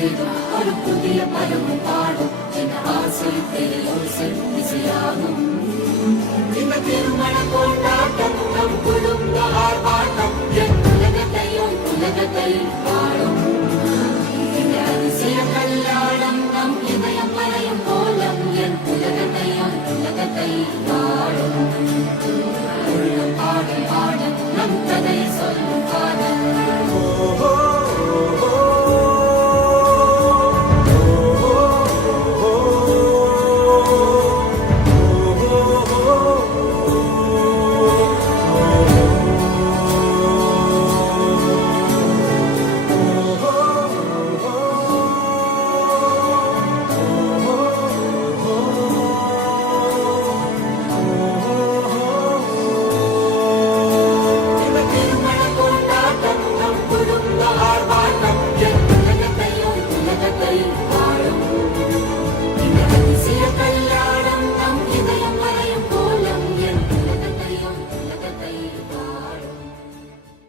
ஏதும் ஒரு புதிய பருவம் பாடும் என ஆசை பேரோசை இசையாகும். இந்த திருமண கொண்டாட்டம் நம் குடும்ப ஆர்ப்பாட்டம் என் உலகத்தையும் உலகத்தை